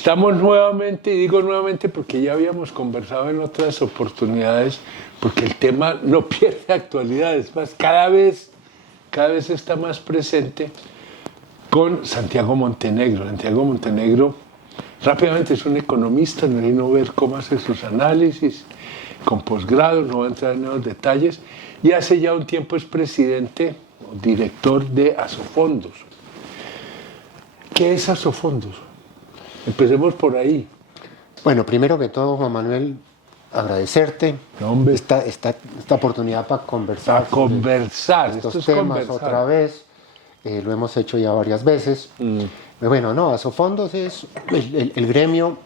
Estamos nuevamente, y digo nuevamente porque ya habíamos conversado en otras oportunidades, porque el tema no pierde actualidad, es más, cada vez está más presente con Santiago Montenegro. Santiago Montenegro rápidamente es un economista, no hay no ver cómo hace sus análisis, con posgrado, no voy a entrar en los detalles, y hace ya un tiempo es presidente o director de Asofondos. ¿Qué es Asofondos? Empecemos por ahí. Bueno, primero que todo, Juan Manuel, agradecerte esta oportunidad para conversar. Para conversar. Estos temas otra vez. Lo hemos hecho ya varias veces. Bueno, no, Asofondos es el gremio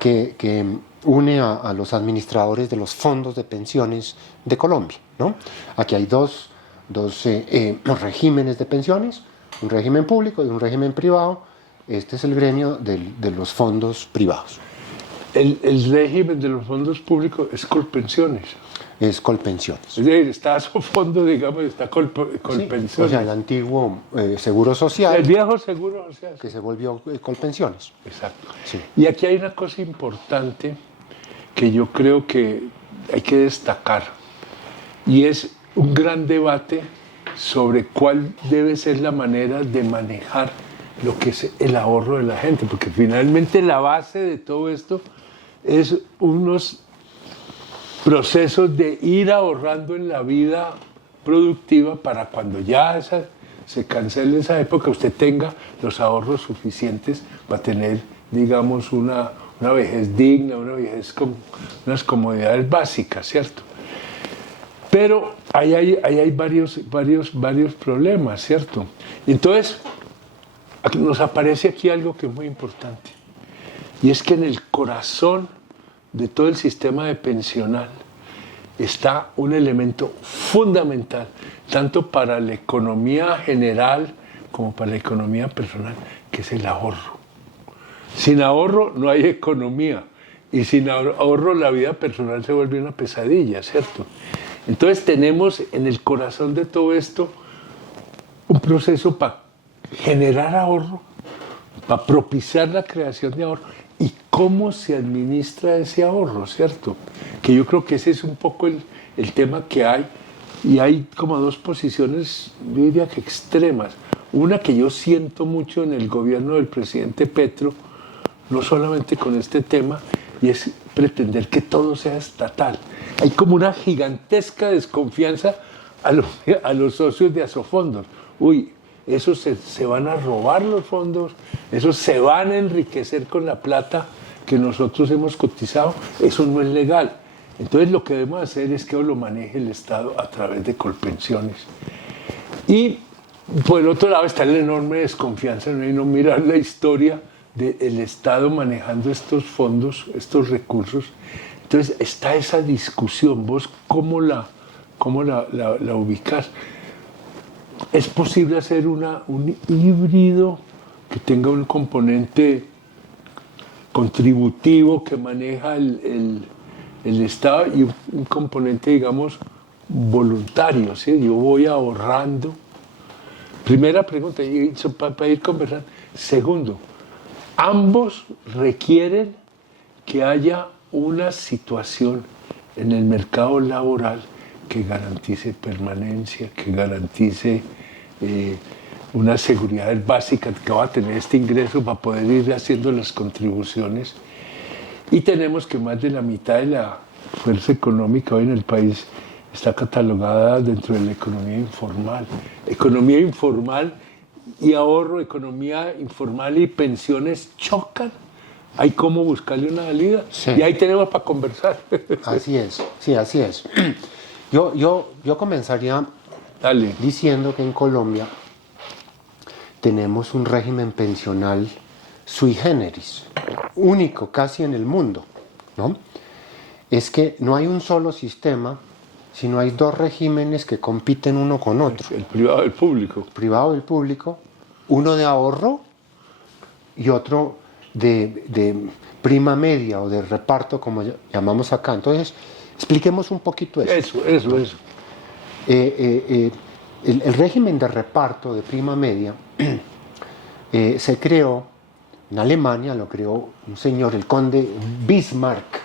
que une a los administradores de los fondos de pensiones de Colombia, ¿no? Aquí hay dos regímenes de pensiones, un régimen público y un régimen privado. Este es el gremio de los fondos privados. El régimen de los fondos públicos es Colpensiones. Es Colpensiones. Es decir, está Asofondo, digamos, está Colpensiones. Sí, o sea, el antiguo Seguro Social. El viejo Seguro Social. Que se volvió Colpensiones. Exacto. Sí. Y aquí hay una cosa importante que yo creo que hay que destacar, y es un gran debate sobre cuál debe ser la manera de manejar lo que es el ahorro de la gente, porque finalmente la base de todo esto es unos procesos de ir ahorrando en la vida productiva para cuando ya se cancele esa época, usted tenga los ahorros suficientes para tener, digamos, una vejez digna, una vejez con unas comodidades básicas, ¿cierto? Pero ahí hay varios problemas, ¿cierto? Entonces, nos aparece aquí algo que es muy importante, y es que en el corazón de todo el sistema de pensional está un elemento fundamental, tanto para la economía general como para la economía personal, que es el ahorro. Sin ahorro no hay economía, y sin ahorro la vida personal se vuelve una pesadilla, ¿cierto? Entonces tenemos en el corazón de todo esto un proceso para generar ahorro, para propiciar la creación de ahorro y cómo se administra ese ahorro, ¿cierto? Que yo creo que ese es un poco el tema que hay, y hay como dos posiciones, yo diría que extremas. Una que yo siento mucho en el gobierno del presidente Petro, no solamente con este tema, y es pretender que todo sea estatal. Hay como una gigantesca desconfianza a los socios de Asofondos. Uy, esos se van a robar los fondos, esos se van a enriquecer con la plata que nosotros hemos cotizado, eso no es legal. Entonces lo que debemos hacer es que lo maneje el Estado a través de Colpensiones. Y por el otro lado está la enorme desconfianza en no mirar la historia del Estado manejando estos fondos, estos recursos. Entonces está esa discusión, vos cómo la ubicás. ¿Es posible hacer un híbrido que tenga un componente contributivo que maneja el Estado y un componente, digamos, voluntario? ¿Sí? Yo voy ahorrando. Primera pregunta, para ir conversando. Segundo, ambos requieren que haya una situación en el mercado laboral que garantice permanencia, que garantice unas seguridades básicas, que va a tener este ingreso para poder ir haciendo las contribuciones. Y tenemos que más de la mitad de la fuerza económica hoy en el país está catalogada dentro de la economía informal. Economía informal y ahorro, economía informal y pensiones chocan. Hay cómo buscarle una salida, sí. Y ahí tenemos para conversar. Así es, sí, así es. Yo comenzaría diciendo que en Colombia tenemos un régimen pensional sui generis, único casi en el mundo, ¿no? Es que no hay un solo sistema, sino hay dos regímenes que compiten uno con otro. El privado y el público. El privado y el público, uno de ahorro y otro de prima media o de reparto, como llamamos acá. Entonces, expliquemos un poquito eso. Eso. El régimen de reparto de prima media se creó en Alemania, lo creó un señor, el conde Bismarck,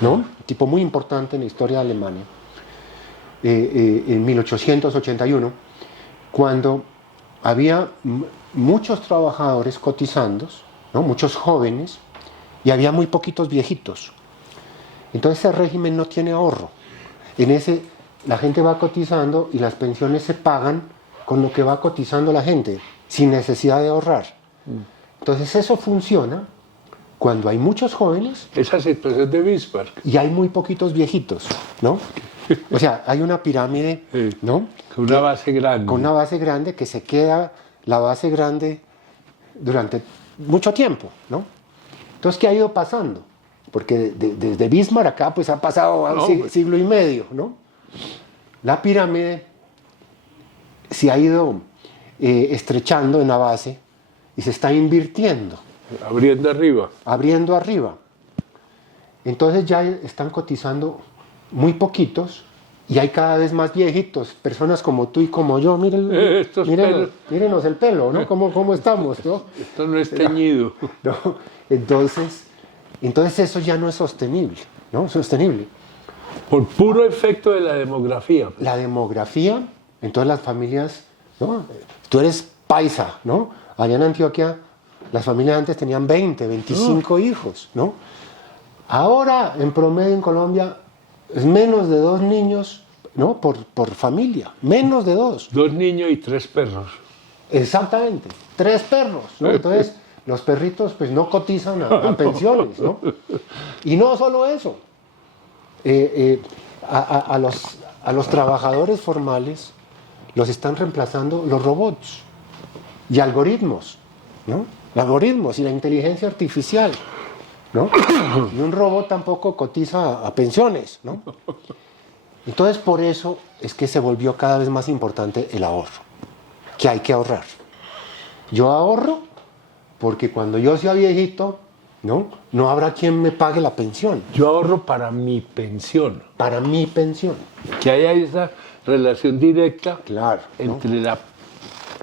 ¿no? Un tipo muy importante en la historia de Alemania, en 1881, cuando había muchos trabajadores cotizando, ¿no? Muchos jóvenes, y había muy poquitos viejitos. Entonces ese régimen no tiene ahorro. En ese, la gente va cotizando y las pensiones se pagan con lo que va cotizando la gente, sin necesidad de ahorrar. Entonces eso funciona cuando hay muchos jóvenes. Esa situación de Bismarck. Y hay muy poquitos viejitos, ¿no? O sea, hay una pirámide, ¿no? Con una base grande. Con una base grande que se queda la base grande durante mucho tiempo, ¿no? Entonces, ¿qué ha ido pasando? Porque desde Bismarck acá pues ha pasado un siglo y medio, ¿no? La pirámide se ha ido estrechando en la base y se está invirtiendo. Abriendo arriba. Abriendo arriba. Entonces ya están cotizando muy poquitos y hay cada vez más viejitos, personas como tú y como yo. Mírenos el pelo, ¿no? ¿Cómo estamos, ¿no? Esto no es teñido. ¿No? Entonces eso ya no es sostenible, ¿no? Sostenible. Por puro efecto de la demografía. La demografía, en todas las familias, ¿no? Tú eres paisa, ¿no? Allá en Antioquia, las familias antes tenían 20, 25 hijos, ¿no? Ahora, en promedio en Colombia, es menos de 2 niños, ¿no? Por familia, menos de 2. 2 niños y 3 perros. Exactamente, 3 perros, ¿no? Entonces, los perritos pues no cotizan a pensiones, ¿no? Y no solo eso, a los trabajadores formales los están reemplazando los robots y algoritmos, ¿no? Algoritmos y la inteligencia artificial, ¿no? Y un robot tampoco cotiza a pensiones, ¿no? Entonces, por eso es que se volvió cada vez más importante el ahorro, que hay que ahorrar. Yo ahorro porque cuando yo sea viejito, no habrá quien me pague la pensión. Yo ahorro para mi pensión. Para mi pensión. Que haya esa relación directa, claro, entre la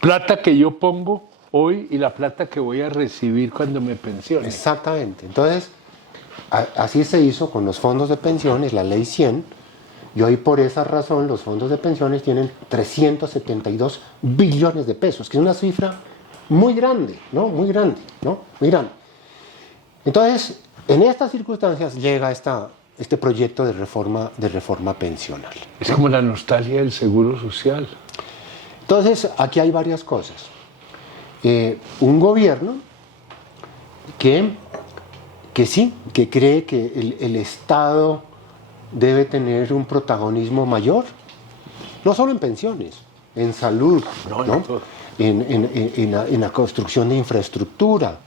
plata que yo pongo hoy y la plata que voy a recibir cuando me pensione. Exactamente. Entonces, así se hizo con los fondos de pensiones, la ley 100, y hoy por esa razón los fondos de pensiones tienen 372 billones de pesos, que es una cifra muy grande, ¿no? Muy grande, ¿no? Muy grande. Entonces, en estas circunstancias llega este proyecto de reforma pensional. Es como la nostalgia del seguro social. Entonces, aquí hay varias cosas. Un gobierno que sí, que cree que el Estado debe tener un protagonismo mayor, no solo en pensiones, en salud, ¿no? En la construcción de infraestructura,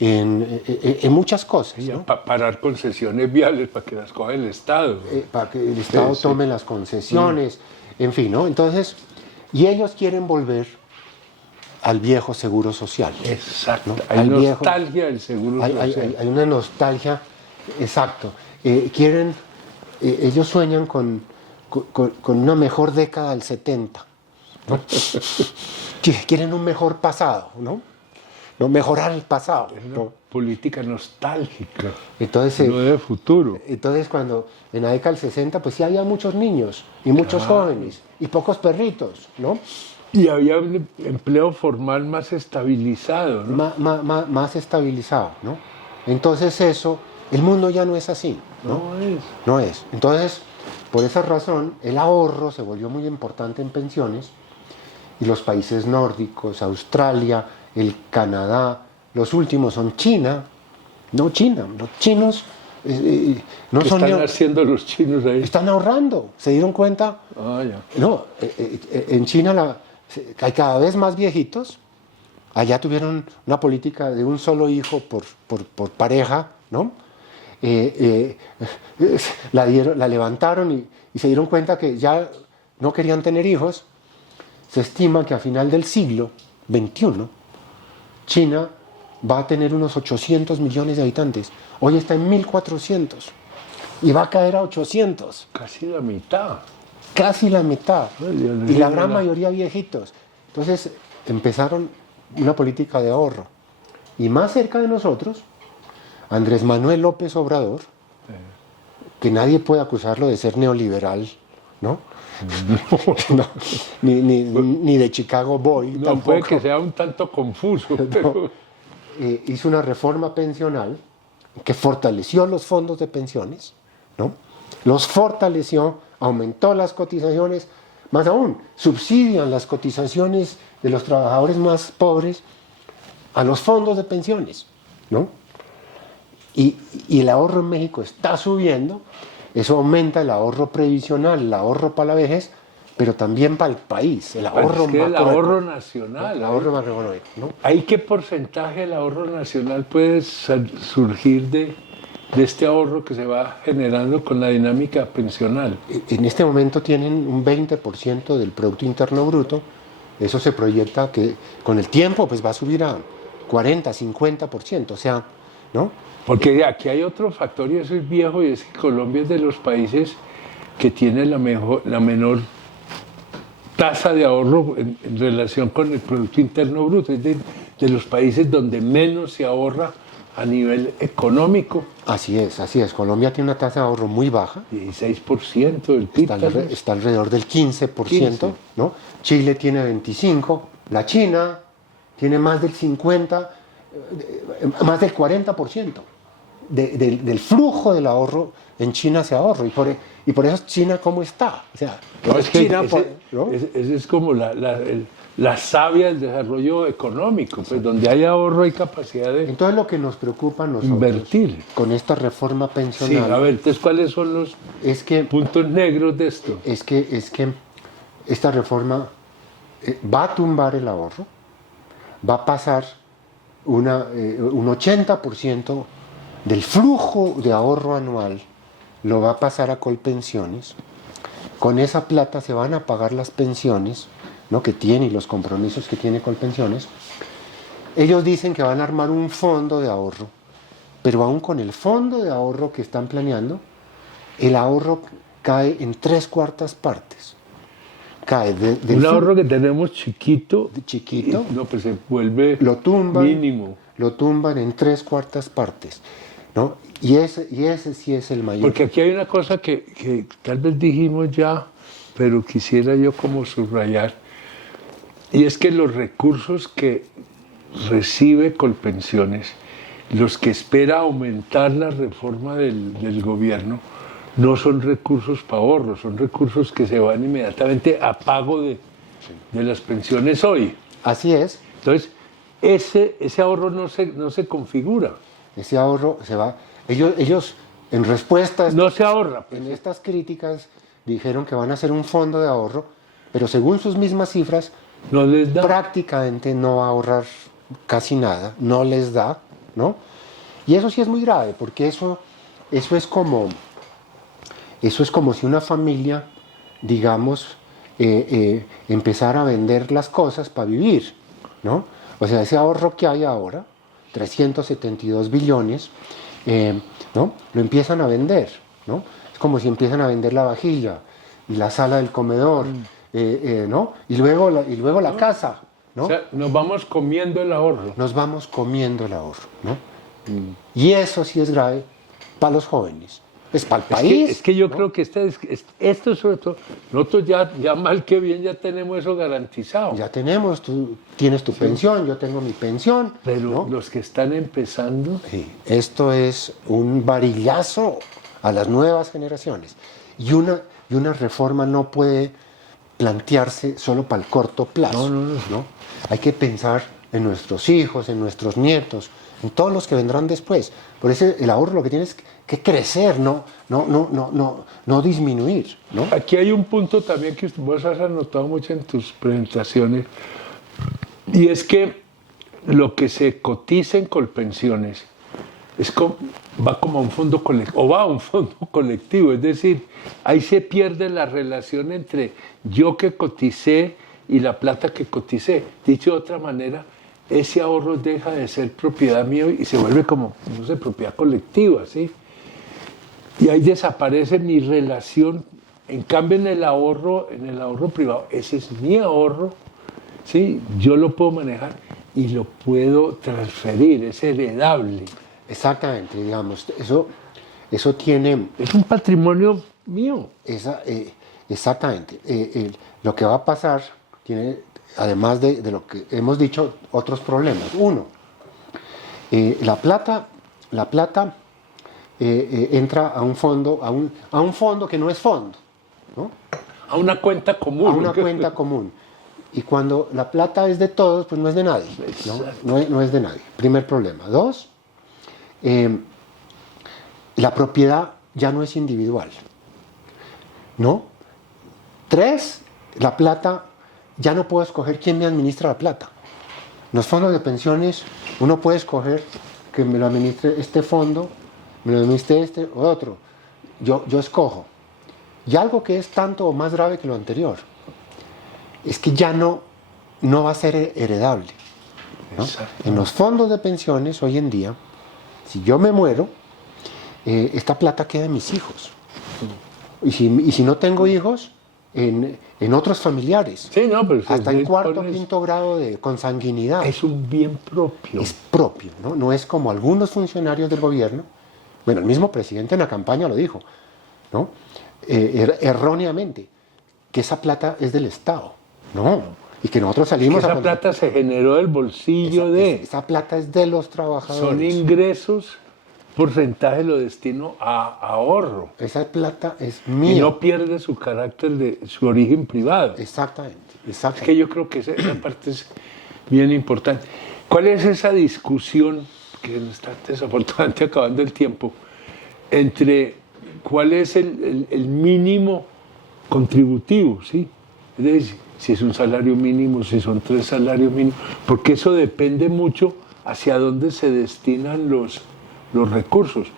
en muchas cosas, ¿no? Parar concesiones viales para que las coja el Estado. Para que el Estado tome las concesiones, en fin, ¿no? Entonces, y ellos quieren volver al viejo seguro social. Exacto. ¿no? Hay nostalgia del seguro social. Hay una nostalgia, exacto. Ellos sueñan con una mejor década del 70. ¿no? Quieren un mejor pasado, ¿no? No mejorar el pasado. Es una política nostálgica, entonces, no de futuro. Entonces, cuando en la década del 60, pues sí había muchos niños y muchos jóvenes y pocos perritos, ¿no? Y había un empleo formal más estabilizado, ¿no? Más estabilizado, ¿no? Entonces el mundo ya no es así, ¿no? No es. Entonces, por esa razón, el ahorro se volvió muy importante en pensiones y los países nórdicos, Australia, el Canadá, los últimos son China, los chinos no ¿Qué son... están haciendo los chinos ahí? Están ahorrando, ¿se dieron cuenta? Ya. No, en China hay cada vez más viejitos, allá tuvieron una política de un solo hijo por pareja, ¿no? La levantaron y se dieron cuenta que ya no querían tener hijos. Se estima que a final del siglo XXI, China va a tener unos 800 millones de habitantes. Hoy está en 1.400 y va a caer a 800. Casi la mitad. Casi la mitad. Y la gran mayoría viejitos. Entonces empezaron una política de ahorro. Y más cerca de nosotros, Andrés Manuel López Obrador, que nadie puede acusarlo de ser neoliberal, ¿no? No, ni de Chicago Boy. No, tampoco. puede que sea un tanto confuso, pero... Hizo una reforma pensional que fortaleció los fondos de pensiones, ¿no? Los fortaleció, aumentó las cotizaciones, más aún, subsidian las cotizaciones de los trabajadores más pobres a los fondos de pensiones, ¿no? Y el ahorro en México está subiendo, eso aumenta el ahorro previsional, el ahorro para la vejez, pero también para el país, el ahorro el ahorro nacional. El ahorro macroeconómico, ¿no? ¿Hay qué porcentaje del ahorro nacional puede surgir de este ahorro que se va generando con la dinámica pensional? En este momento tienen un 20% del Producto Interno Bruto, eso se proyecta que con el tiempo pues va a subir a 40, 50%, o sea, ¿no? Porque aquí hay otro factor y eso es viejo, y es que Colombia es de los países que tiene la menor tasa de ahorro en relación con el Producto Interno Bruto, es de los países donde menos se ahorra a nivel económico. Así es. Colombia tiene una tasa de ahorro muy baja. 16% del PIB. Está alrededor del 15%, ¿no? Chile tiene 25%, la China tiene más del 50%, más del 40%. Del flujo del ahorro en China se ahorra, y por eso China cómo está. O sea, no, es que China, ese es como la savia del desarrollo económico, pues donde hay ahorro hay capacidad de entonces lo que nos preocupa a nosotros invertir con esta reforma pensional. Sí, a ver, entonces ¿cuáles son los puntos negros de esto? Es que esta reforma va a tumbar el ahorro, va a pasar un 80% del flujo de ahorro anual lo va a pasar a Colpensiones. Con esa plata se van a pagar las pensiones, ¿no?, que tiene, y los compromisos que tiene Colpensiones. Ellos dicen que van a armar un fondo de ahorro, pero aún con el fondo de ahorro que están planeando, el ahorro cae en 3/4 partes. Cae un ahorro que tenemos chiquito, no, pues se vuelve mínimo. Lo tumban en 3/4 partes, ¿no? Y ese sí es el mayor. Porque aquí hay una cosa que tal vez dijimos ya, pero quisiera yo como subrayar, y es que los recursos que recibe Colpensiones, los que espera aumentar la reforma del gobierno, no son recursos para ahorro, son recursos que se van inmediatamente a pago de las pensiones hoy. Así es. Entonces, ese ahorro no se configura. Ese ahorro se va. Ellos en respuesta no se ahorra. Pues. En estas críticas dijeron que van a hacer un fondo de ahorro, pero según sus mismas cifras, no les da. Prácticamente no va a ahorrar casi nada, no les da, ¿no? Y eso sí es muy grave, porque eso es como si una familia, digamos, empezara a vender las cosas para vivir, ¿no? O sea, ese ahorro que hay ahora, 372 billones, ¿no?, lo empiezan a vender, ¿no? Es como si empiezan a vender la vajilla y la sala del comedor, ¿no? Y luego la casa, ¿no? O sea, nos vamos comiendo el ahorro. Nos vamos comiendo el ahorro, ¿no? Y eso sí es grave para los jóvenes. Es para el país. Es que yo creo que esto sobre todo, nosotros ya mal que bien ya tenemos eso garantizado. Ya tenemos, tú tienes tu pensión, yo tengo mi pensión. Pero ¿no? los que están empezando... Sí, esto es un varillazo a las nuevas generaciones. Y una reforma no puede plantearse solo para el corto plazo. No. Hay que pensar en nuestros hijos, en nuestros nietos, en todos los que vendrán después. Por eso el ahorro lo que tiene es que crecer, no disminuir, ¿no? Aquí hay un punto también que vos has anotado mucho en tus presentaciones, y es que lo que se cotiza en Colpensiones va como a un fondo colectivo, o va a un fondo colectivo, es decir, ahí se pierde la relación entre yo que coticé y la plata que coticé. Dicho de otra manera, ese ahorro deja de ser propiedad mía y se vuelve como, no sé, propiedad colectiva, ¿sí? Y ahí desaparece mi relación. En cambio, en el ahorro privado, ese es mi ahorro, ¿sí? Yo lo puedo manejar y lo puedo transferir, es heredable. Exactamente, digamos, eso tiene... Es un patrimonio mío. Exactamente. Lo que va a pasar tiene, además de lo que hemos dicho, otros problemas. Uno, la plata entra a un fondo, a un fondo que no es fondo, ¿no? A una cuenta común. A una cuenta común. Y cuando la plata es de todos, pues no es de nadie. No es de nadie. Primer problema. Dos, la propiedad ya no es individual, ¿no? Tres, la plata, ya no puedo escoger quién me administra la plata. Los fondos de pensiones, uno puede escoger que me lo administre este fondo, me lo administre este o otro. Yo escojo. Y algo que es tanto o más grave que lo anterior, es que ya no va a ser heredable, ¿no? En los fondos de pensiones hoy en día, si yo me muero, esta plata queda en mis hijos. Y si no tengo hijos, en otros familiares. Sí, no, pero hasta en cuarto o quinto grado de consanguinidad. Es un bien propio. Es propio, ¿no? No es como algunos funcionarios del gobierno. Bueno, el mismo presidente en la campaña lo dijo, ¿no? Erróneamente, que esa plata es del Estado. No, y que nosotros salimos esa plata se generó del bolsillo esa plata es de los trabajadores. Son ingresos, porcentaje lo destino a ahorro. Esa plata es mía. Y no pierde su carácter de su origen privado. Exactamente. Es que yo creo que esa parte es bien importante. ¿Cuál es esa discusión, que nos está desafortunadamente acabando el tiempo, entre cuál es el mínimo contributivo, ¿sí? Es decir, si es un salario mínimo, si son 3 salarios mínimos, porque eso depende mucho hacia dónde se destinan los recursos.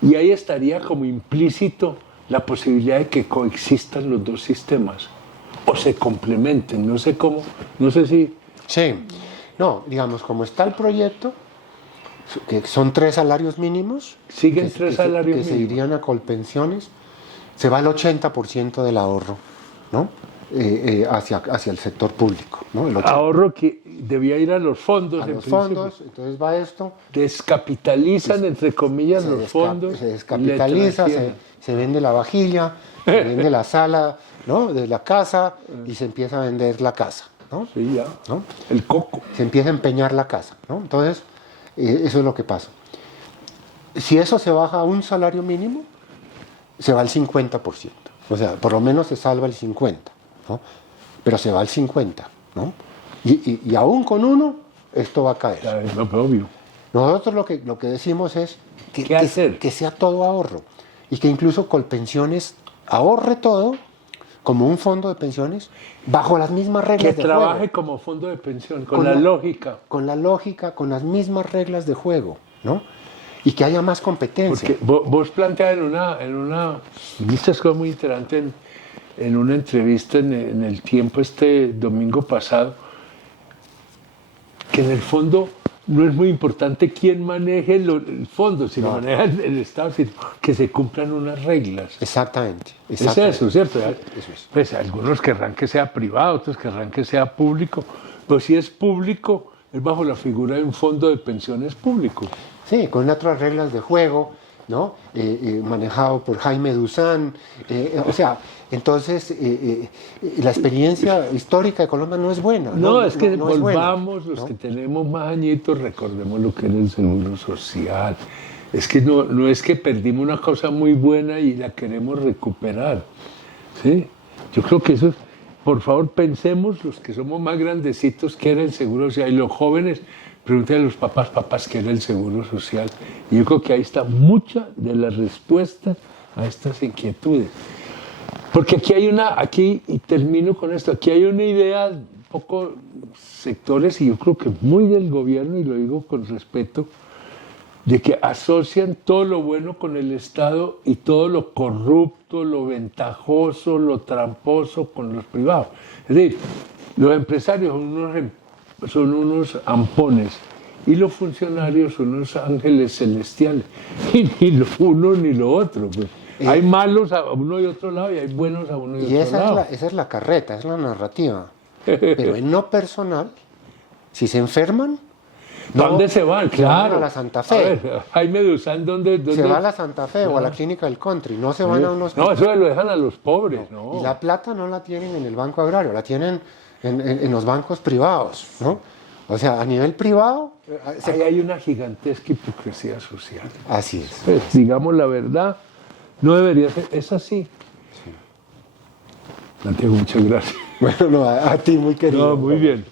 Y ahí estaría como implícito la posibilidad de que coexistan los dos sistemas o se complementen, no sé cómo, no sé si... Sí, no, digamos, como está el proyecto, que son 3 salarios mínimos, siguen 3 salarios mínimos, que se irían a colpensiones, se va el 80% del ahorro, ¿no? Hacia el sector público, ¿no? Ahorro que debía ir a los fondos. A los fondos, entonces va esto. Descapitalizan, entre comillas, los fondos. Se descapitaliza, se vende la vajilla, se vende la sala, ¿no? De la casa y se empieza a vender la casa, ¿no? Sí, ya. ¿No? El coco. Se empieza a empeñar la casa, ¿no? Entonces, eso es lo que pasa. Si eso se baja a un salario mínimo, se va al 50%. O sea, por lo menos se salva el 50%, ¿no? Pero se va al 50%, ¿no? Y aún con uno, esto va a caer. Ya, no, obvio. Nosotros lo que decimos es que sea todo ahorro y que incluso Colpensiones ahorre todo como un fondo de pensiones bajo las mismas reglas de juego. Que trabaje como fondo de pensión, con la lógica. Con la lógica, con las mismas reglas de juego, ¿no? Y que haya más competencia. Porque vos planteas muchas cosas muy interesantes en una entrevista en El Tiempo este domingo pasado, que en el fondo no es muy importante quién maneje el fondo, sino maneja el Estado, sino que se cumplan unas reglas. Exactamente. Es eso, ¿cierto? Eso es. Pues algunos querrán que sea privado, otros querrán que sea público, pero si es público, es bajo la figura de un fondo de pensiones público. Sí, con otras reglas de juego, ¿no? Manejado por Jaime Duzán. O sea, entonces la experiencia histórica de Colombia no es buena. No, es que no volvamos, los que tenemos más añitos, recordemos lo que era el Seguro Social. Es que no es que perdimos una cosa muy buena y la queremos recuperar. ¿Sí? Yo creo que eso, por favor, pensemos los que somos más grandecitos qué era el Seguro Social y los jóvenes. Pregúntale a los papás, ¿qué era el Seguro Social? Y yo creo que ahí está mucha de la respuesta a estas inquietudes. Porque aquí, y termino con esto, aquí hay una idea, un poco sectores, y yo creo que muy del gobierno, y lo digo con respeto, de que asocian todo lo bueno con el Estado y todo lo corrupto, lo ventajoso, lo tramposo con los privados. Es decir, los empresarios son unos ampones y los funcionarios son unos ángeles celestiales. Y ni lo uno ni lo otro. Pues. Hay malos a uno y otro lado y hay buenos a uno y otro lado. Esa es la carreta, es la narrativa. Pero en lo personal, Si se enferman, ¿dónde se van? se van Claro. a la Santa Fe. A ver, Jaime Duzán, ¿dónde? Se va a la Santa Fe o a la clínica del country, no se van a un hospital. No, eso lo dejan a los pobres, ¿no? Y la plata no la tienen en el Banco Agrario, la tienen en los bancos privados, ¿no? O sea, a nivel privado... Ahí hay una gigantesca hipocresía social. Así es. Pues, digamos la verdad, no debería ser, es así. Santiago, muchas gracias. Bueno, no, a ti muy querido. No, muy bien.